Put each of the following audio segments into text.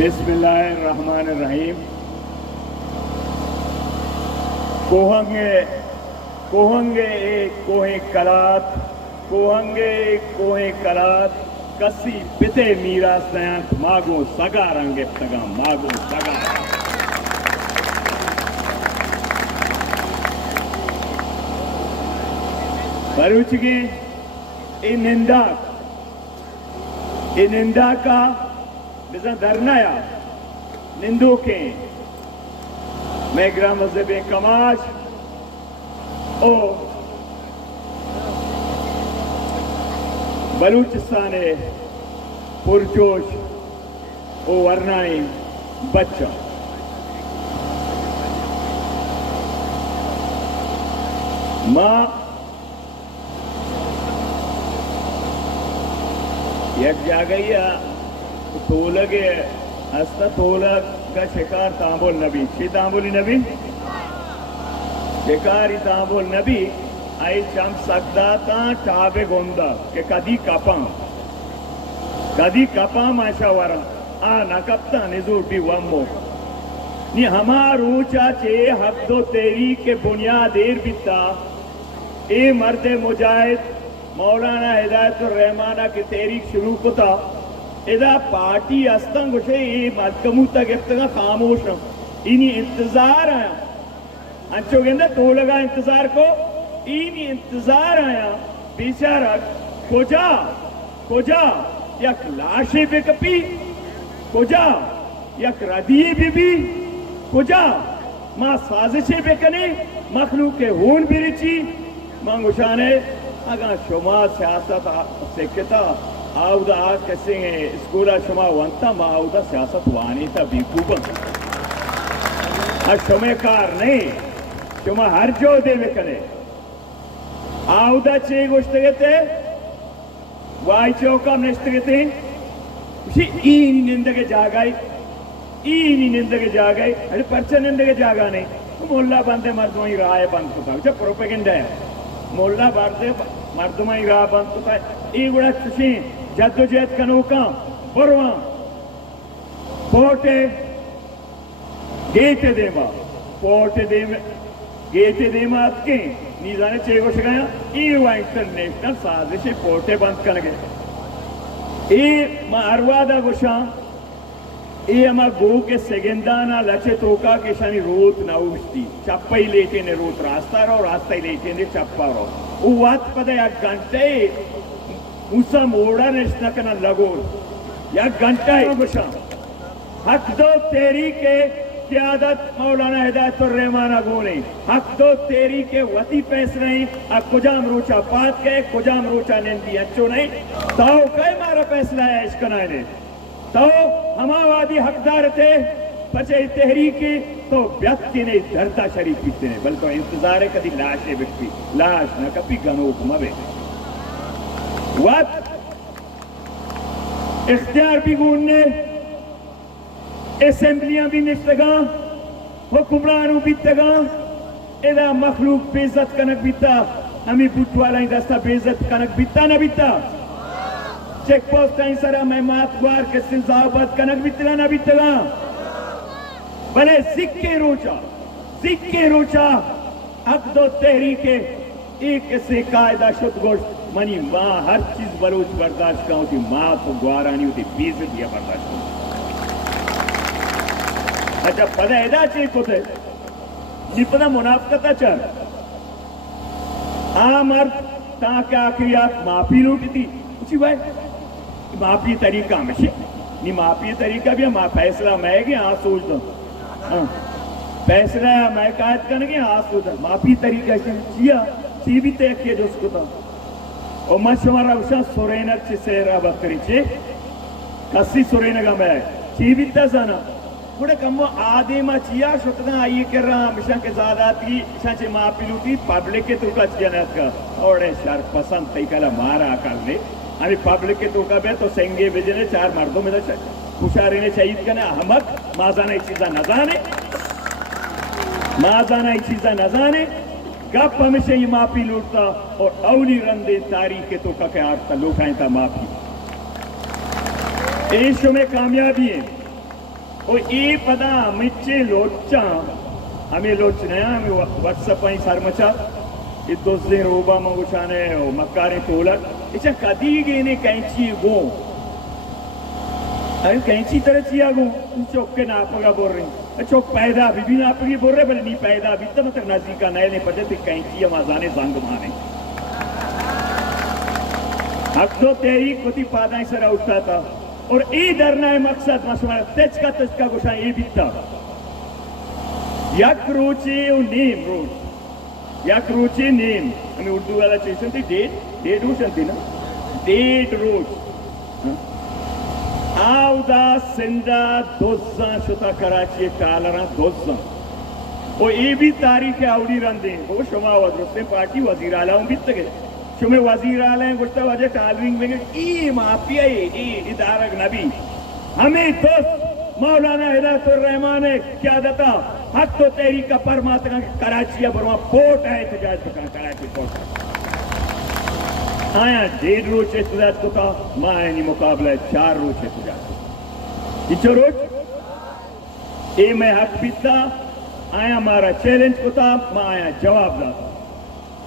بسم اللہ الرحمن الرحیم. کوہنگے کوہیں کلات کسی پتے میراث نیانت ماگو سگا رنگے پتگا ماگو سگا. بروچ گے ای نندا کا بزن درنایا نندو کے میں گرام مذہب کماج او بلوچستان پرجوش او ورنائی بچہ ماں یک جاگئی تولگے ہستا تولگ کا شکار تامبول نبی چی تامبولی نبی شکاری تامبول نبی آئی چم سکدا تا ٹابے گوندا کہ کدی کپاں ماشا ورم نکپتا نزور بھی ومو نی ہمار روچا چے حق دو تیری کے بنیاد ایر بیتا اے مرد مجاہد مولانا ہدایت الرحمانہ کی تحریک شروع کتا ادا پارٹی استنگ اسے یہ مدکمو تک افتگا خاموش ہوں انہی انتظار آیا انچو گندہ تو لگا انتظار کو انہی انتظار آیا بیچارہ کجا یک لاشے پہ کپی کجا یک ردیے بھی کجا ماں سازشے پہ کنے مخلوق ہون بھی رچی مانگوشانے اگر شما سیاست سکتا آؤدا کسی اسکولا شما وانتا ما آؤدا سیاست وانی تا بیکوبا شما کار نہیں شما ہر جو دے بکنے آؤدا چے گوشتگتے وائی چوکا نشتگتے اینی نندگے جاگائی ارے پرچہ نندگے جاگا نہیں مولا بندے مردمائی رائے بند کتا چا پروپیگنڈا ہے مولا بردے مردمائی راہ بند کتا ہے ای گوڑا چوشیں جد و جہد کنوکاں بروان پوٹے گیتے دیما اتکیں نیزانے چے گوش گیا ایوہ انٹرنیشنل سازشے پوٹے بند کنگے ای ما اروادہ گوشاں ای اما گو کے سگندانا لچے توکا کے شانی روت ناوشتی چپا ہی لیتے نے روت راستہ ہی لیتے نے چپا رو او وقت پدہ یک گھنٹے موسیٰ موڑا نشنکنا لگور یک گھنٹے گوشاں حق دو تیری کے قیادت مولانا ہدایت الرحمانہ گونے حق دو تیری کے وطی پیس رہیں کجام روچا پات کے کجام روچا نندی اچھو نہیں تاؤ کئی مارا فیصلہ ہے عشقنائے نے تو ہما وادی حقدار تھے پچھے تحریکی تو بیتی نہیں دھرتا شریف پیتے نہیں بلکہ انتظار کدی لاشے بکتی لاش نہ کپی گنوک مبے وقت اختیار بھی گوننے اسمبلیاں بھی نشتگاں حکمرانوں بھی تگاں ادا مخلوق بیزت کنک بیتا ہمیں بوٹوالا ہی دستا بیزت کنک بیتا نہ بیتا چیک پوسٹ آئیں سرہ میں ماتگوار کے سلزابت کنک بیتلا نہ بیتلا بلے زکے روچا حق دو تحریکے ایک سے قائدہ شد گوشت منی ماں ہر چیز بلوچ برداشت کا ہوتی ماں تو گوارانی ہوتی بیزت یا برداشت ہوتی اچھا پدہ ایدہ چیک ہوتے جی پدہ منافقتہ چل مرد تاکہ آخریات ماپی لوٹی تھی اچھی بھائی ماپی طریقہ ہمیشہ نہیں ماپی طریقہ بھی ہم فیصلہ میں گے سوچ دو فیصلہ میں قائد کرنے گے سوچ دو ماپی طریقہ چی بھی تے کیا جو اس کو تھا اور میں شمارا اوشا سورینر چی سیرہ بکری چی کسی سورینگا میں چی بھی تے زانا بڑے کمو آدھیمہ چیا شکنا آئیے کر رہا ہمیشہ کے زیادات کی شانچے ماں پیلوٹی پبلک کے توکا چیانت کا اوڑے شر پسند تیکالا مارا کر لے ہمیں پبلک کے توکا بے تو سنگے بجنے چار مردوں میں دا خوشاری نے شہید کنے احمد مازانہ ای چیزہ نزانے گپ ہمیشہ یہ ماں پی لوٹتا اور اولی رندے تاریخ کے توکا کے آرتا لوکائیں تا ماں پی ایشو میں کامیابی ہیں او ای پدا ہمیچے لوچا ہمیں لوچنے ہمیں واٹسپ آئی سرمچا یہ دوزدیں روبا مگوچانے مکارے تولک اچھا کدی گینے کینچی گو ارے کینچی طرح چیا گو چوک کے ناپگا بول رہی چوک پیدا بھی ناپگی بول رہے بلے نہیں پیدا بھی تو مطلب نازی کا نئے نہیں پتے تھے کینچی ہم آزانے زنگ مانے حق دو تیری کتی پادائیں سرہ اٹھتا تھا اور ای درنائے مقصد مسئلہ تچ کا گوشاں ای بیتا یک روچی و نیم روچ یک روچی نیم ہمیں اردو والا چیزن تھی ڈیڑھ روچن تھی نا ڈیڑھ روچ آو دا سندہ دوزاں شتا کراچی کالران دوزاں وہ ای بھی تاریخ آوڑی رندیں وہ شما وزرستیں پارٹی وزیر آلہ ہوں بیت گئے شما وزیر آلہ ہیں گوشتا وجہ ٹالرنگ میں گئے ای مافیا ای ادارک نبی ہمیں دوست مولانا ہدایت الرحمان کیا دتا حق تو تحریک کا پرمات کراچی برما پورٹ ہے احتجاج بکا کراچی پورٹ آیا 1.5 روز احتجاج کو تھا ماں اینی مقابلہ 4 روز احتجاج اچھو روز اے میں حق بیتا آیا ہمارا چیلنج کو تھا ماں آیا جواب دا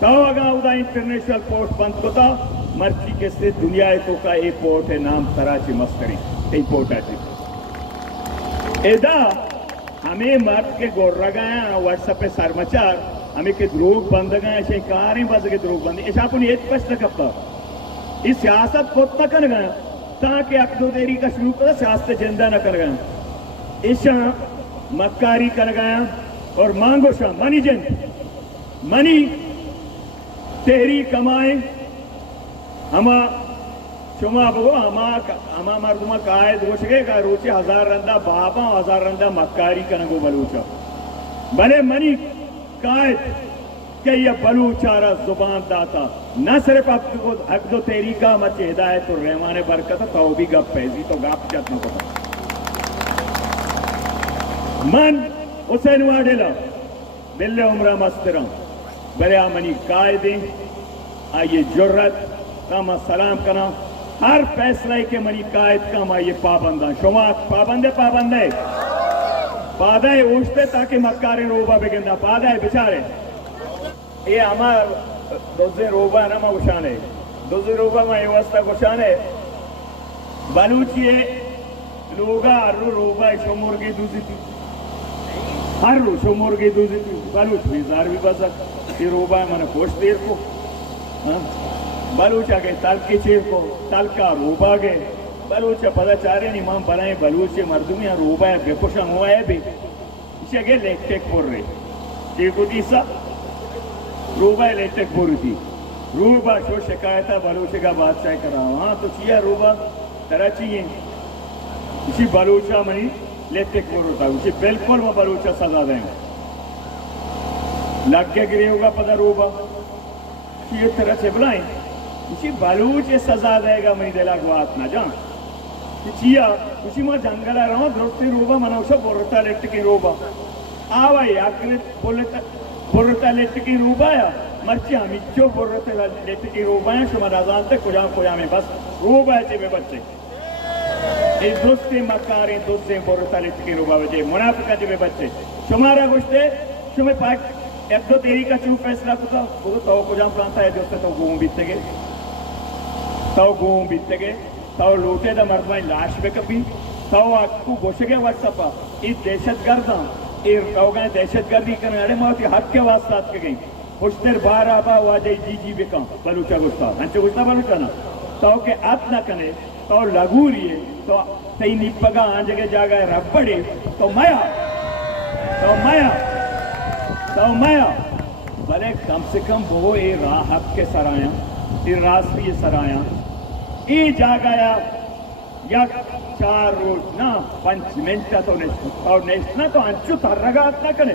تو اگا اودا انٹرنیشنل پورٹ بند کو تھا مرچی کے سے دنیا کو کا اے پورٹ ہے نام کراچی مسکری اے پورٹ ہے ایدہ ہمیں مرد کے گور رگایا واٹساپ پہ سرمچار ہمیں کے دروگ بند گئے ایسے کاریں باز کے دروگ بند ایسا اپنی ایک پشت کپتا اس سیاست کو اتنا کر گیا تاکہ اقدو دیری کا شروع کرا سیاست جندہ نہ کر گیا ایسا مکاری کر گیا اور مانگو شاہ منی جن منی تحری کمائیں ہما شما بگو ہما مردمہ قائد ہو سکے کہ روچے 1000 رندہ بابا 1000 رندہ مکاری کنگو بلوچا بلے منی قائد کہ یہ بلوچارہ زبان داتا نہ صرف حق دو تحریکہ مچے ہدایت الرحمان برکت تو بھی گپ پیزی تو گپ چت نہ پتا من حسین واڈیلا دل عمرہ مسترم بریا منی قائدیں آئیے جرت کاما سلام کنا ہر فیصلہ کے منی قائد کام آئیے پابندہ شما پابندے پادائے اوشتے تاکہ مکارے روبہ بگندہ پادائے بچارے یہ ہمار دوزے روبہ نما گشانے دوزے روبہ میں یہ واسطہ گشانے بلوچیے لوگا ہر روبہ شمورگی دوزی تھی ہر رو شمورگی دوزی تھی بلوچ بھی زار بھی بسک یہ روبہ میں نے پوچھ دیر کو بلوچا گئے تلکی چیر کو تلکا روبا گئے بلوچا پدا چارے نیمان بنائیں بلوچے مردمیاں روبا ہے بے خوشم ہوا ہے بھی اسے گئے لیٹک پور رہے چیر کو دیسا روبا ہے لیٹک پور تھی روبا شو شکایتا بلوچے کا بادشاہ کرا ہاں تو چیا روبا ترہ چیئے اسی بلوچا منی لیٹک پور ہوتا اسی بلکل میں بلوچا سزا دیں لگ گئے گرے ہوگا پدا روبا یہ طرح سے بلائیں اسی بلوچ سزا دے گا میں دلا گوات نہ جان چیا اسی ماں جنگلہ رہا دھرتی روبا منوشا بورتا لیٹ کی روبا آوائی آکریت بورتا لیٹ کی روبا یا مرچی ہمیچو بورتا لیٹ کی روبا یا شما رازان تے کجا میں بس روبا ہے چے میں بچے یہ دوستے مکاریں دوستے بورتا لیٹ کی روبا وجہ منافقہ چے میں بچے شمارا گوشتے شما پاک ایک دو تیری کا چو فیصلہ کتا وہ تو کجا پلانتا ہے دوستے تو گوم بیتے گئے تاو گوم بیتے گئے تاو لوٹے دا مردمائی لاش بے کبھی تاو آکو گوشے گئے واٹسپا ای دیشت گرداں ای تاو گئے دیشت گردی کرنے آرے موتی حق کے واسطات کے گئی خوشتر بار آبا واجہ جی بے کام بلوچا گوشتا ہنچے گوشتا بلوچا نا تاو کے آت نہ کنے تاو لگو رہیے تو تی نیپگا آنجگے جاگا ہے رب بڑے تو مایا بلے کم سے کم وہ اے راہ حق کے سرائیاں ای راز بھی یہ سرائیاں ای جاگایا یا 4 روز نا 5 منٹا تو نیشنا اور نیشنا تو انچو ترگات نہ کنے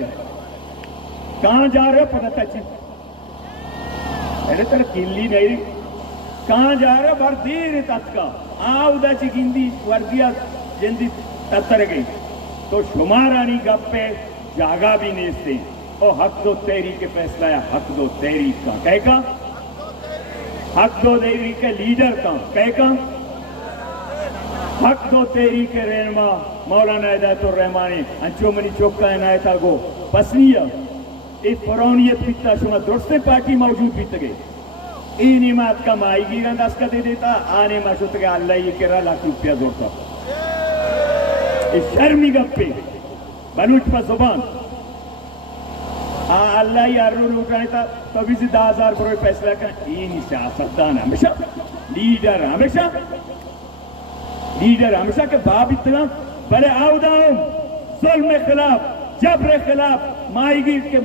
کہاں جا رہے ہو پتہ تچی ایلے تر کلی نہیں کہاں جا رہے ہو بار دیر تت کا آو دا چی گندی وردیا جندی تتر گئی تو شمارانی گپ پہ جاگا بھی نیستے اور حق دو تحریک کے فیصلہ ہے حق دو تحریک کا کہے کا حق دو تحریک کے لیڈر کا کہے کا حق دو تحریک رہنما مولانا ہدایت الرحمانی انچومنی چوکا عنایتا گو پسنیہ ای فرونیت بیتا شما درستے پارٹی موجود بیتا گئے این ایمات کا مائی گیران دست کا دے دیتا آنے ما شوتا کہ اللہ یہ کرا لاکھ روپیہ دورتا اس شرمی گپے بلوچ پر زبان اللہ ہی ارلو لوٹانے تھا تبھی سے 10,000 کروڑ فیصلہ کرنا یہ نہیں سیاستدان ہمیشہ لیڈر ہمیشہ کہ باب اتنا بلے آؤداؤں ظلم خلاف جبر خلاف مائی گیر کے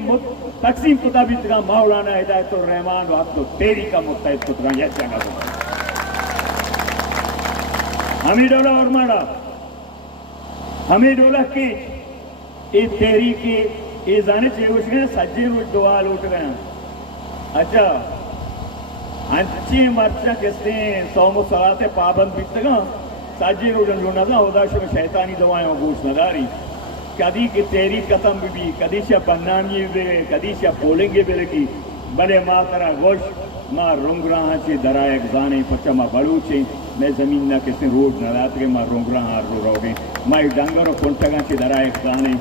تقسیم کتا بھی اتنا مولانا ہدایت الرحمان و حق و تیری کا متحد کتا یہ چاہنا دوں ہمیں ڈولا اور مارا ہمیں ڈولا کہ اے تیری کے اے زانے چھے اٹھ گئے سجے روچ دوال اٹھ گئے اچھا انچے مرچہ کستے ہیں سوم و صلاة پابند بیتا گا سجے روچ انجونا دا ہودا شو شیطانی دوائیں و گوش نداری کدی کی تیری قسم بھی کدی شا بنامی بے کدی شا پولنگی بے لکی بلے ما ترا گوش ما رنگ رہا چھے درائے گزانے پچھا ما بڑو چھے میں زمین نہ کسی روڈ نہ رات کے ما رنگ رہا رو رو گے ما ڈنگر و کنٹگاں چھے درائے گزانے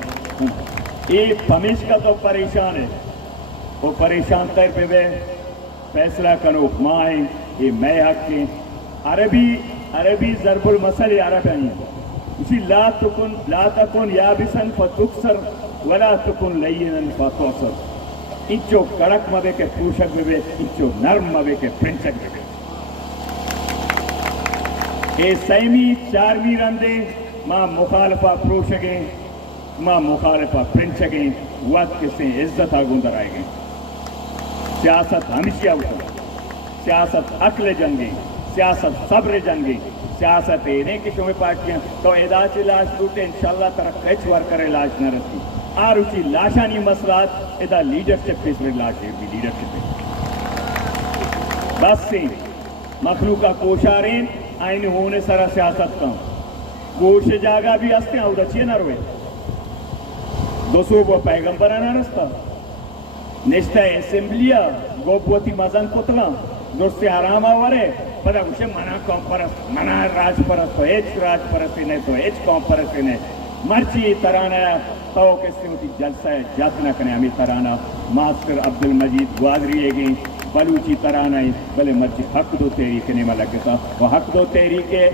یہ پمیش کا تو پریشان ہے وہ پریشان تر پہ بے فیصلہ کنو مائیں یہ میں حق کے عربی ضرب المثل عرب ہیں اسی لا تکن یابسن فتکسر ولا تکن لینن فتوسر انچو کڑک مبے کے پوشک بے انچو نرم مبے کے پرنچک بے اے سیمی چارمی رندے ماں مخالفہ پروشکیں ماں مخالفہ پرنچکیں وقت کسے عزت آگوندر آئے گئے سیاست ہمیشہ ہوتا سیاست عقل جنگی سیاست صبر جنگی سیاست اینے کی شوئے پارٹیاں تو اداچ علاج لوٹے انشاءاللہ ترقیچ ورکر علاج نہ رسی آروچی لاشانی مسئلات ادا لیڈرشپ پیس میں علاج ہے بھی لیڈرشپ پیس بس سے مخلوقہ کوشارین آئین ہونے سرا سیاست کا گوش جاگا بھی ہستے ہیں او دچیے نہ روئے دو صوب و پیغمبرانا رستا نشتہ اسمبلیا گوبوتی مزن کتلا دوستے حرام آورے پدا اسے منع کام پرست منع راج پرست تو ایچ راج پرستی نہیں تو ایچ کام پرستی نہیں مرچی ترانا تو کسی ہوتی جلسہ ہے جات نہ کرنے ہمیں ترانا ماسٹر عبدالمجید گوادری ہے گئی بلوچی ترانا ہے بلے مرچی حق دو تیری کنے میں لگتا وہ حق دو تیری کے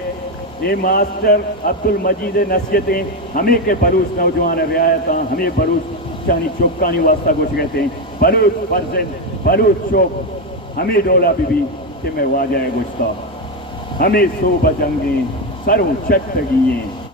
یہ ماسٹر عبدالمجید نصیحتیں ہمیں کے بلوچ نوجوان رعایتاں ہمیں بلوچ چانی چوکانی واسطہ گوش گئے ہیں بلوچ فرزن بلوچ چوک ہمیں ڈولا بھی کہ میں واجہ گوشتا ہمیں صوبہ جنگیں سروں چکتگییں